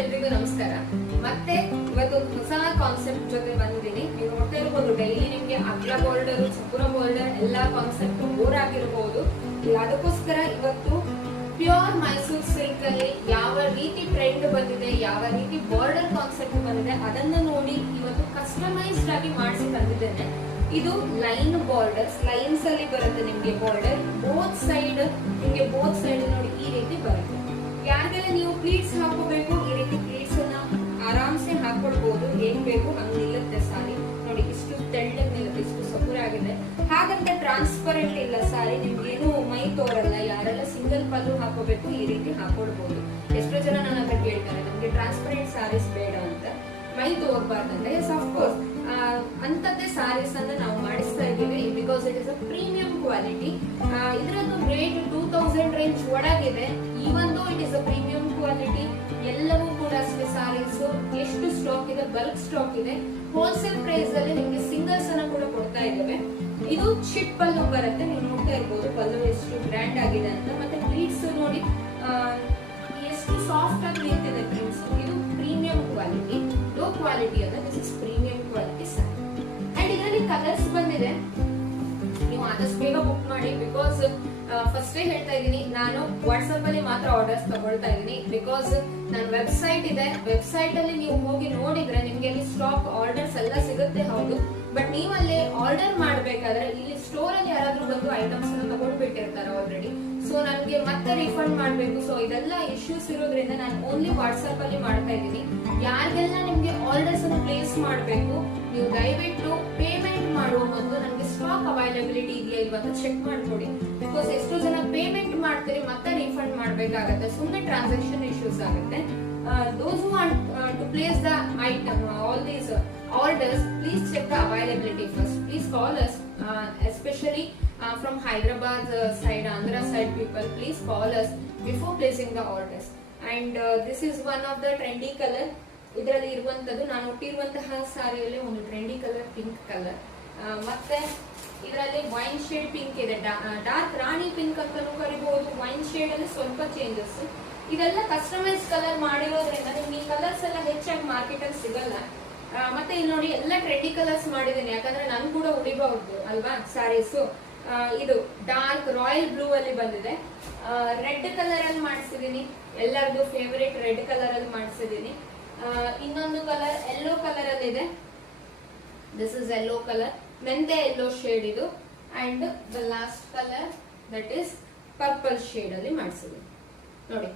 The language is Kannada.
ಎಲ್ರಿಗೂ ನಮಸ್ಕಾರ. ಮತ್ತೆ ಇವತ್ತು ಹೊಸ ಕಾನ್ಸೆಪ್ಟ್ ಜೊತೆ ಬಂದಿದ್ದೀನಿ. ನೀವು ನೋಡ್ತಾ ಇರಬಹುದು, ಡೈಲಿ ನಿಮ್ಗೆ ಅಗ್ಲ ಬಾರ್ಡರ್, ಚಪುರ ಬಾರ್ಡರ್ ಎಲ್ಲಾ ಕಾನ್ಸೆಪ್ಟ್ ಬೋರ್ ಆಗಿರಬಹುದು. ಅದಕ್ಕೋಸ್ಕರ ಇವತ್ತು ಪ್ಯೂರ್ ಮೈಸೂರು ಸಿಲ್ಕ್ ಅಲ್ಲಿ ಯಾವ ರೀತಿ ಟ್ರೆಂಡ್ ಬಂದಿದೆ, ಯಾವ ರೀತಿ ಬಾರ್ಡರ್ ಕಾನ್ಸೆಪ್ಟ್ ಬಂದಿದೆ ಅದನ್ನ ನೋಡಿ ಇವತ್ತು ಕಸ್ಟಮೈಸ್ಡ್ ಆಗಿ ಮಾಡಿಸಿ ತಂದಿದ್ದೇನೆ. ಇದು ಲೈನ್ ಬಾರ್ಡರ್ಸ್, ಲೈನ್ಸ್ ಅಲ್ಲಿ ಬರುತ್ತೆ ನಿಮ್ಗೆ ಬಾರ್ಡರ್. ಬೋತ್ ಸೈಡ್ ನೋಡಿ ಈ ರೀತಿ ಬರುತ್ತೆ. ಯಾರಿಗೆಲ್ಲ ನೀವು ಪ್ಲೀಟ್ಸ್ ಹಾಕೋಬೇಕು, ಈ ರೀತಿ ಪ್ಲೀಟ್ಸ್ ಅನ್ನ ಆರಾಮ್ಸೆ ಹಾಕೊಳ್ಬಹುದು. ಹೇಗ್ ಬೇಕು ಹಂಗ್ ನಿಲ್ಲುತ್ತೆ ಸಾರಿ. ನೋಡಿ ಇಷ್ಟು ತೆಳ್ಳಗ್ ನಿಲ್ಲುತ್ತೆ, ಇಷ್ಟು ಸಪುರ ಆಗಿದೆ. ಹಾಗಂತ ಟ್ರಾನ್ಸ್ಪರೆಂಟ್ ಇಲ್ಲ ಸಾರಿ, ನಿಮ್ಗೇನು ಮೈ ತೋರಲ್ಲ. ಯಾರೆಲ್ಲ ಸಿಂಗಲ್ ಪಲ್ಲು ಹಾಕೋಬೇಕು ಈ ರೀತಿ ಹಾಕೊಳ್ಬಹುದು. ಎಷ್ಟೋ ಜನ ನನ್ನ ಹತ್ರ ಕೇಳ್ತಾರೆ ನಮ್ಗೆ ಟ್ರಾನ್ಸ್ಪರೆಂಟ್ ಸಾರೀಸ್ ಬೇಡ ಅಂತ, ಮೈ ತೋರ್ಬಾರ್ದಂತ. ಎಸ್ ಆಫ್ ಕೋರ್ಸ್ ಅಂತದ್ದೇ ಸಾರೀಸ್ ಅನ್ನ ನಾವು ಮಾಡಿಸ್ತಾ ಇದ್ದೀವಿ, because it is a premium quality. ಇದರದ್ದು ರೇಟ್ 2000 ರೇಂಜ್ ಒಳಗಿದೆ. Even though it is a premium quality, ಎಲ್ಲವೂ ಕೂಡ ಅಷ್ಟೇ ಸಾರೀಸ್ ಎಷ್ಟು ಸ್ಟಾಕ್ ಇದೆ, ಬಲ್ಕ್ ಸ್ಟಾಕ್ ಇದೆ. ಹೋಲ್ಸೇಲ್ ಪ್ರೈಸ್ ಅಲ್ಲಿ ನಿಮ್ಗೆ ಸಿಂಗಲ್ಸ್ ಅನ್ನ ಕೂಡ ಕೊಡ್ತಾ ಇದ್ದೇವೆ. ಇದು ಚಿಟ್ ಪಲ್ಲು ಬರುತ್ತೆ, ನೀವು ನೋಡ್ತಾ ಇರ್ಬೋದು ಪಲ್ಲು ಎಷ್ಟು ಗ್ರ್ಯಾಂಡ್ ಆಗಿದೆ ಅಂತ. ಮತ್ತೆ ಪ್ಲೀಟ್ಸ್ ನೋಡಿ ಎಷ್ಟು ಸಾಫ್ಟ್ ಆಗಿ ನಿಂತಿದೆ ಪ್ರಿಂಟ್ಸ್. ಇದು ಪ್ರೀಮಿಯಂ ಕ್ವಾಲಿಟಿ, ಲೋ ಕ್ವಾಲಿಟಿ ಅಲ್ಲ, this is premium quality sorry. And ಇದರಲ್ಲಿ ಕಲರ್ಸ್ ಬಂದಿದೆ, ನೀವು ಆದಷ್ಟು ಬೇಗ ಬುಕ್ ಮಾಡಿ. ಬಿಕಾಸ್ ಫಸ್ಟೇ ಹೇಳ್ತಾ ಇದ್ದೀನಿ, ನಾನು ವಾಟ್ಸ್ಆಪ್ ಅಲ್ಲಿ ಮಾತ್ರ ಆರ್ಡರ್ಸ್ ತಗೊಳ್ತಾ ಇದ್ದೀನಿ. ಬಿಕಾಸ್ ನನ್ನ ವೆಬ್ಸೈಟ್ ಇದೆ, ವೆಬ್ಸೈಟ್ ಅಲ್ಲಿ ನೀವು ಹೋಗಿ ನೋಡಿದ್ರೆ ನಿಮ್ಗೆ ಅಲ್ಲಿ ಸ್ಟಾಕ್ ಆರ್ಡರ್ಸ್ ಎಲ್ಲ ಸಿಗುತ್ತೆ, ಹೌದು. ಬಟ್ ನೀವು ಅಲ್ಲಿ ಆರ್ಡರ್ ಮಾಡ್ಬೇಕಾದ್ರೆ ಇಲ್ಲಿ ಸ್ಟೋರ್ ಅಲ್ಲಿ ಯಾರಾದ್ರೂ ಬಂದು ಐಟಮ್ಸ್ ತಗೊಂಡ್ಬಿಟ್ಟಿರ್ತಾರೆ ಆಲ್ರೆಡಿ. ಸೊ ನನ್ಗೆ ಮತ್ತೆ ರಿಫಂಡ್ ಮಾಡ್ಬೇಕು. ಸೊ ಇದೆಲ್ಲ ಇಶ್ಯೂಸ್ ಇರೋದ್ರಿಂದ ನಾನು ಓನ್ಲಿ ವಾಟ್ಸ್ಆಪ್ ಅಲ್ಲಿ ಮಾಡ್ತಾ ಇದ್ದೀನಿ. ಯಾರಿಗೆಲ್ಲ ನಿಮ್ಗೆ ಆರ್ಡರ್ಸ್ ಅನ್ನು ಪ್ಲೇಸ್ ಮಾಡ್ಬೇಕು, ನೀವು ದಯವಿಟ್ಟು ಪೇಮೆಂಟ್ ಮಾಡುವ ಮೊದಲು ನನಗೆ ಸ್ಟಾಕ್ ಅವೈಲಬಿಲಿಟಿ ಇದೆಯಾ ಇವತ್ತು ಚೆಕ್ ಮಾಡ್ಕೊಡಿ. ಬಿಕಾಸ್ ಎಷ್ಟೋ ಜನ ಪೇಮೆಂಟ್ ಮಾಡ್ತೀರಿ ಮತ್ತೆ ರಿಫಂಡ್ ಮಾಡ್ಬೇಕಾಗತ್ತೆ, ಸುಮ್ಮನೆ ಟ್ರಾನ್ಸಾಕ್ಷನ್ ಇಶ್ಯೂಸ್ ಆಗುತ್ತೆ. Those who want to place the item, all these orders, please check the availability first. Please call us, especially from Hyderabad side, Andhra side people. Please call us before placing the orders. And this is one of the trendy color. ಇದರಲ್ಲಿ ಇರುವಂತದ್ದು ನಾನು ಹುಟ್ಟಿರುವಂತಹ ಸಾರಿಯಲ್ಲಿ ಒಂದು ಟ್ರೆಂಡಿ ಕಲರ್, ಪಿಂಕ್ ಕಲರ್. ಮತ್ತೆ ಇದರಲ್ಲಿ ವೈನ್ ಶೇಡ್ ಪಿಂಕ್ ಇದೆ, ಡಾರ್ಕ್ ರಾಣಿ ಪಿಂಕ್ ಅಂತಾನೂ ಕರಿಬಹುದು. ವೈನ್ ಶೇಡ್ ಅಲ್ಲಿ ಸ್ವಲ್ಪ ಚೇಂಜಸ್. ಇದೆಲ್ಲ ಕಸ್ಟಮೈಸ್ ಕಲರ್ ಮಾಡಿರೋದ್ರಿಂದ ನಿಮ್ಗೆ ಈ ಕಲರ್ಸ್ ಎಲ್ಲ ಹೆಚ್ಚಾಗಿ ಮಾರ್ಕೆಟ್ ಅಲ್ಲಿ ಸಿಗಲ್ಲ. ಮತ್ತೆ ಇಲ್ಲಿ ನೋಡಿ ಎಲ್ಲ ಟ್ರೆಂಡಿ ಕಲರ್ಸ್ ಮಾಡಿದ್ದೀನಿ, ಯಾಕಂದ್ರೆ ನನ್ ಕೂಡ ಉಳಿಬಹುದು ಅಲ್ವಾ ಸ್ಯಾರೀಸ್. ಇದು ಡಾರ್ಕ್ ರಾಯಲ್ ಬ್ಲೂ ಅಲ್ಲಿ ಬಂದಿದೆ, ರೆಡ್ ಕಲರ್ ಅಲ್ಲಿ ಮಾಡಿಸಿದೀನಿ, ಎಲ್ಲರದು ಫೇವರೇಟ್ ರೆಡ್ ಕಲರ್ ಅಲ್ಲಿ ಮಾಡಿಸಿದೀನಿ. ಇನ್ನೊಂದು ಕಲರ್ ಯೆಲ್ಲೋ ಕಲರ್ ಅಲ್ಲಿ ಇದೆ, ದಿಸ್ ಇಸ್ ಯೆಲ್ಲೋ ಕಲರ್, ಮೆಂತೆ ಯೆಲ್ಲೋ ಶೇಡ್ ಇದು. And the last colour that is purple shade ಅಲ್ಲಿ ಮಾಡಿಸಿದೀನಿ ನೋಡಿ.